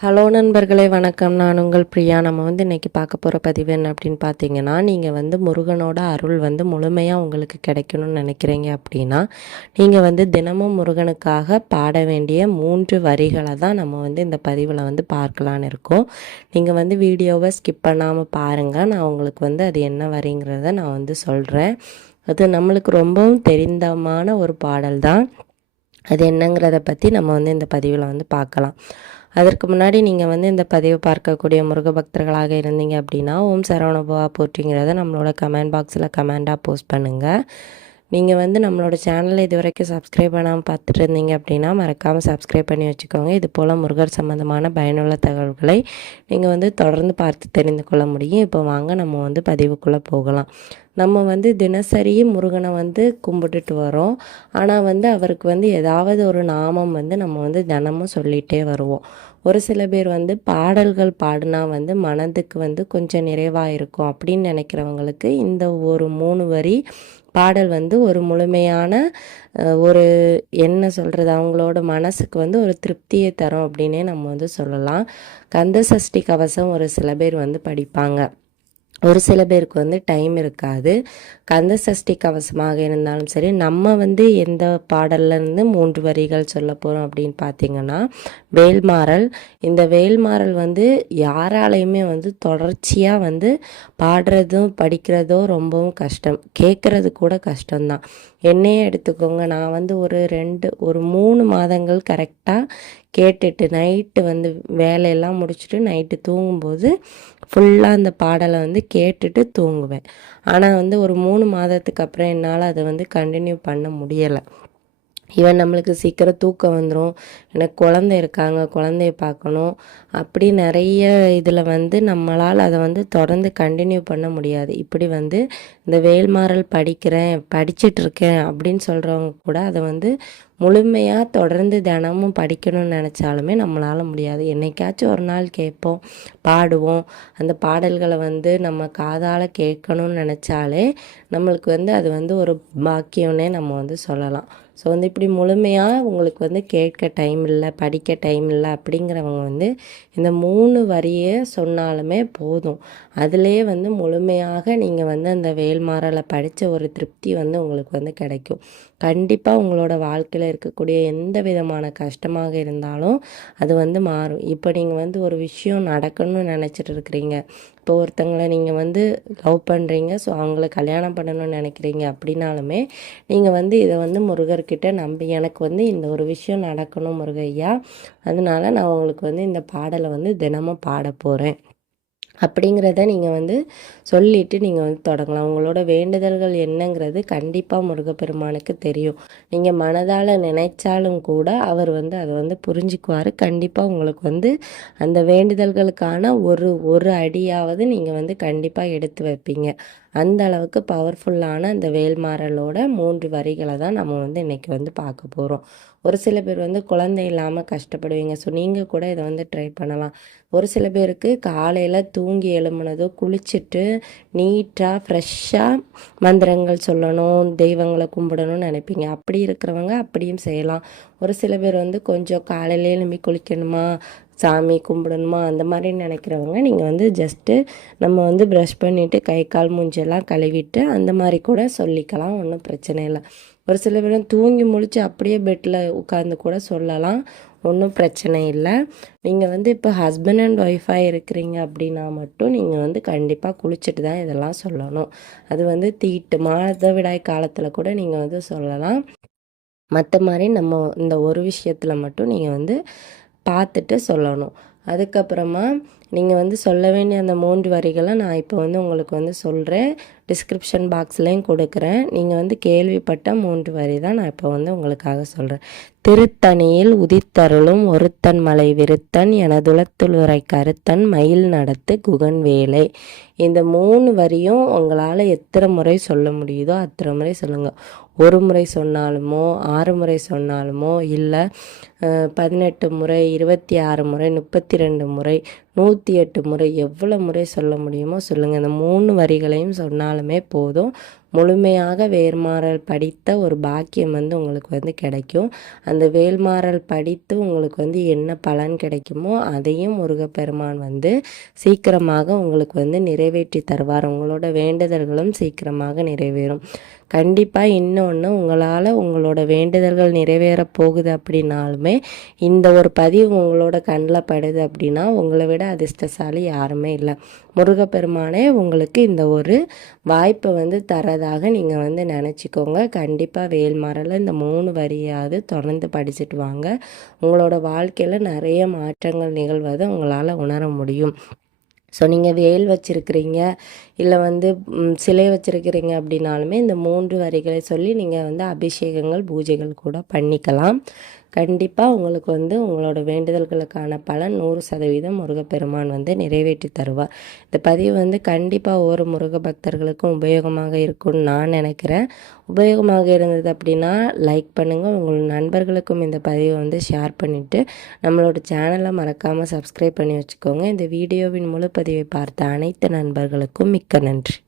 Hello நண்பர்களே, வணக்கம். நான் உங்கள் பிரியா. நம்ம இன்றைக்கி பார்க்க போகிற பதிவு என்ன அப்படின்னு பார்த்தீங்கன்னா, நீங்கள் முருகனோட அருள் முழுமையாக உங்களுக்கு கிடைக்கணும்னு நினைக்கிறீங்க அப்படின்னா, நீங்கள் தினமும் முருகனுக்காக பாட வேண்டிய 3 வரிகளை தான் நம்ம இந்த பதிவில் பார்க்கலான்னு இருக்கோம். நீங்கள் வீடியோவை ஸ்கிப் பண்ணாமல் பாருங்கள். நான் உங்களுக்கு அது என்ன வரிங்கிறத நான் சொல்கிறேன். அது நம்மளுக்கு ரொம்பவும் தெரிந்தமான ஒரு பாடல் தான். அது என்னங்கிறத பற்றி நம்ம இந்த பதிவில் பார்க்கலாம். அதற்கு முன்னாடி நீங்கள் இந்த பதிவை பார்க்கக்கூடிய முருக பக்தர்களாக இருந்தீங்க அப்படின்னா, ஓம் சரவணபவா போற்றிங்கிறத நம்மளோட கமெண்ட் பாக்ஸில் கமெண்டாக போஸ்ட் பண்ணுங்கள். நீங்கள் நம்மளோட சேனலை இது வரைக்கும் சப்ஸ்கிரைப் பண்ணாமல் பார்த்துட்டு இருந்தீங்க அப்படின்னா, மறக்காமல் சப்ஸ்கிரைப் பண்ணி வச்சுக்கோங்க. இது போல் முருகர் சம்மந்தமான பயனுள்ள தகவல்களை நீங்கள் தொடர்ந்து பார்த்து தெரிந்து கொள்ள முடியும். இப்போ வாங்க நம்ம பதிவுக்குள்ளே போகலாம். நம்ம தினசரி முருகனை கும்பிட்டுட்டு வரோம். ஆனால் அவருக்கு ஏதாவது ஒரு நாமம் நம்ம தினமும் சொல்லிகிட்டே வருவோம். ஒரு சில பேர் பாடல்கள் பாடினா மனதுக்கு கொஞ்சம் நிறைவாக இருக்கும் அப்படின்னு நினைக்கிறவங்களுக்கு இந்த ஒரு 3 வரி பாடல் ஒரு முழுமையான ஒரு என்ன சொல்கிறது, அவங்களோட மனசுக்கு ஒரு திருப்தியை தரும் அப்படின்னே நம்ம சொல்லலாம். கந்த சஷ்டி கவசம் ஒரு சில பேர் படிப்பாங்க. ஒரு சில பேருக்கு டைம் இருக்காது. கந்த சஷ்டி கவசமாக இருந்தாலும் சரி, நம்ம எந்த பாடல்லேருந்து 3 வரிகள் சொல்ல போகிறோம் அப்படின்னு பார்த்தீங்கன்னா, வேல்மாறல். இந்த வேல்மாறல் யாராலையுமே தொடர்ச்சியாக பாடுறதும் படிக்கிறதும் ரொம்பவும் கஷ்டம். கேட்குறது கூட கஷ்டம்தான். என்னையே எடுத்துக்கோங்க, நான் ஒரு 3 மாதங்கள் கரெக்டாக கேட்டுட்டு நைட்டு வேலையெல்லாம் முடிச்சுட்டு நைட்டு தூங்கும்போது ஃபுல்லாக அந்த பாடலை கேட்டுட்டு தூங்குவேன். ஆனால் ஒரு 3 மாதத்துக்கு அப்புறம் என்னால் அதை கண்டினியூ பண்ண முடியலை. ஈவன் நம்மளுக்கு சீக்கிரம் தூக்கம் வந்துடும். எனக்கு குழந்தை இருக்காங்க, குழந்தைய பார்க்கணும், அப்படி நிறைய இதில் நம்மளால் அதை தொடர்ந்து கண்டினியூ பண்ண முடியாது. இப்படி இந்த வேல்மாறல் படிச்சிட்ருக்கேன் அப்படின்னு சொல்கிறவங்க கூட அதை முழுமையாக தொடர்ந்து தினமும் படிக்கணும்னு நினச்சாலுமே நம்மளால் முடியாது. என்னைக்காச்சும் ஒரு நாள் கேட்போம், பாடுவோம். அந்த பாடல்களை நம்ம காதால் கேட்கணும்னு நினச்சாலே நம்மளுக்கு அது ஒரு பாக்கியம்னே நம்ம சொல்லலாம். ஸோ இப்படி முழுமையாக உங்களுக்கு கேட்க டைம் இல்லை, படிக்க டைம் இல்லை அப்படிங்கிறவங்க இந்த 3 வரியை சொன்னாலுமே போதும். அதுலேயே முழுமையாக நீங்கள் அந்த வேல்மாறலை படித்த ஒரு திருப்தி உங்களுக்கு கிடைக்கும். கண்டிப்பாக உங்களோட வாழ்க்கையில் இருக்கக்கூடிய எந்த விதமான கஷ்டமாக இருந்தாலும் அது மாறும். இப்போ நீங்கள் ஒரு விஷயம் நடக்கணும்னு நினச்சிட்டு இருக்கிறீங்க. இப்போ ஒருத்தங்களை நீங்கள் லவ் பண்ணுறீங்க, ஸோ அவங்கள கல்யாணம் பண்ணணும்னு நினைக்கிறீங்க அப்படின்னாலுமே நீங்கள் இதை முருகர்கிட்ட நம்பி, எனக்கு இந்த ஒரு விஷயம் நடக்கணும் முருகையா, அதனால நான் உங்களுக்கு இந்த பாடலை தினமும் பாட போகிறேன் அப்படிங்கிறத நீங்கள் சொல்லிவிட்டு நீங்கள் தொடங்கலாம். உங்களோட வேண்டுதல்கள் என்னங்கிறது கண்டிப்பாக முருகப்பெருமானுக்கு தெரியும். நீங்கள் மனதால் நினைச்சாலும் கூட அவர் அதை புரிஞ்சுக்குவார். கண்டிப்பாக உங்களுக்கு அந்த வேண்டுதல்களுக்கான ஒரு அடியாவது நீங்கள் கண்டிப்பாக எடுத்து வைப்பீங்க. அந்த அளவுக்கு பவர்ஃபுல்லான அந்த வேல்மாறலோட 3 வரிகளை தான் நம்ம இன்றைக்கி பார்க்க போகிறோம். ஒரு சில பேர் குழந்தை இல்லாமல் கஷ்டப்படுவீங்க. ஸோ நீங்கள் கூட இதை ட்ரை பண்ணலாம். ஒரு சில பேருக்கு காலையில் தூங்கி எழும்புனதோ குளிச்சுட்டு நீட்டாக ஃப்ரெஷ்ஷாக மந்திரங்கள் சொல்லணும், தெய்வங்களை கும்பிடணும்னு நினைப்பீங்க. அப்படி இருக்கிறவங்க அப்படியும் செய்யலாம். ஒரு சில பேர் கொஞ்சம் காலையிலே எழும்பி குளிக்கணுமா, சாமி கும்பிடணுமா, அந்த மாதிரி நினைக்கிறவங்க நீங்கள் ஜஸ்ட்டு நம்ம ப்ரஷ் பண்ணிவிட்டு கை கால் மூஞ்செல்லாம் கழுவிட்டு அந்த மாதிரி கூட சொல்லிக்கலாம். ஒன்றும் பிரச்சனை இல்லை. ஒரு சில பேரும் தூங்கி முழிச்சு அப்படியே பெட்டில் உட்காந்து கூட சொல்லலாம். ஒன்றும் பிரச்சனை இல்லை. நீங்கள் இப்போ ஹஸ்பண்ட் அண்ட் ஒய்ஃபாக இருக்கிறீங்க அப்படின்னா மட்டும் நீங்கள் கண்டிப்பாக குளிச்சுட்டு தான் இதெல்லாம் சொல்லணும். அது தீட்டு மாதவிடாய் காலத்தில் கூட நீங்கள் சொல்லலாம். மற்ற மாதிரி நம்ம இந்த ஒரு விஷயத்தில் மட்டும் நீங்கள் பார்த்துட்டு சொல்லணும். அதுக்கப்புறமா நீங்கள் சொல்ல வேண்டிய அந்த 3 வரிகளை நான் இப்போ உங்களுக்கு சொல்கிறேன். டிஸ்கிரிப்ஷன் பாக்ஸ்லேயும் கொடுக்குறேன். நீங்கள் கேள்விப்பட்ட 3 வரி தான் நான் இப்போ உங்களுக்காக சொல்கிறேன். திருத்தணியில் உதித்தருளும் ஒருத்தன் மலை விருத்தன் எனதுளத்துளுரை கருத்தன் மயில் நடத்து குகன் வேலை. இந்த 3 வரியும் உங்களால் எத்தனை முறை சொல்ல முடியுதோ அத்தனை முறை சொல்லுங்கள். ஒரு முறை சொன்னாலுமோ 6 முறை சொன்னாலுமோ இல்லை 18 முறை 26 முறை 32 முறை 108 முறை எவ்வளோ முறை சொல்ல முடியுமோ சொல்லுங்கள். இந்த 3 வரிகளையும் சொன்னாலுமே போதும். முழுமையாக வேல்மாறல் படித்த ஒரு பாக்கியம் வந்து உங்களுக்கு வந்து கிடைக்கும். அந்த வேல்மாறல் படித்து உங்களுக்கு வந்து என்ன பலன் கிடைக்குமோ அதையும் முருகப்பெருமான் வந்து சீக்கிரமாக உங்களுக்கு வந்து நிறைவேற்றி தருவார். உங்களோட வேண்டுதல்களும் சீக்கிரமாக நிறைவேறும். கண்டிப்பாக இன்னொன்று, உங்களால் உங்களோட வேண்டுதல்கள் நிறைவேற போகுது அப்படின்னாலுமே இந்த ஒரு பதிவு உங்களோட கண்ணில் படுது அப்படின்னா உங்களை விட அதிர்ஷ்டசாலி யாருமே இல்லை. முருகப்பெருமானே உங்களுக்கு இந்த ஒரு வாய்ப்பை வந்து தரதாக நீங்கள் வந்து நினச்சிக்கோங்க. கண்டிப்பாக வேல்மாறல இந்த 3 வரியாவது தொடர்ந்து படிச்சுட்டு வாங்க. உங்களோட வாழ்க்கையில் நிறைய மாற்றங்கள் நிகழ்வதை உங்களால் உணர முடியும். ஸோ நீங்கள் வேல் வச்சுருக்கிறீங்க, இல்லை வந்து சிலை வச்சுருக்கிறீங்க அப்படின்னாலுமே இந்த 3 வரிகளை சொல்லி நீங்கள் வந்து அபிஷேகங்கள் பூஜைகள் கூட பண்ணிக்கலாம். கண்டிப்பாக உங்களுக்கு வந்து உங்களோட வேண்டுதல்களுக்கான பலன் 100% முருகப்பெருமான் வந்து நிறைவேற்றி தருவார். இந்த பதிவு வந்து கண்டிப்பாக ஒவ்வொரு முருக பக்தர்களுக்கும் உபயோகமாக இருக்கும்னு நான் நினைக்கிறேன். உபயோகமாக இருந்தது அப்படின்னா லைக் பண்ணுங்கள். உங்கள் நண்பர்களுக்கும் இந்த பதிவை வந்து ஷேர் பண்ணிவிட்டு நம்மளோட சேனலை மறக்காமல் சப்ஸ்கிரைப் பண்ணி வச்சுக்கோங்க. இந்த வீடியோவின் முழு பதிவை பார்த்த அனைத்து நண்பர்களுக்கும் மிக்க நன்றி.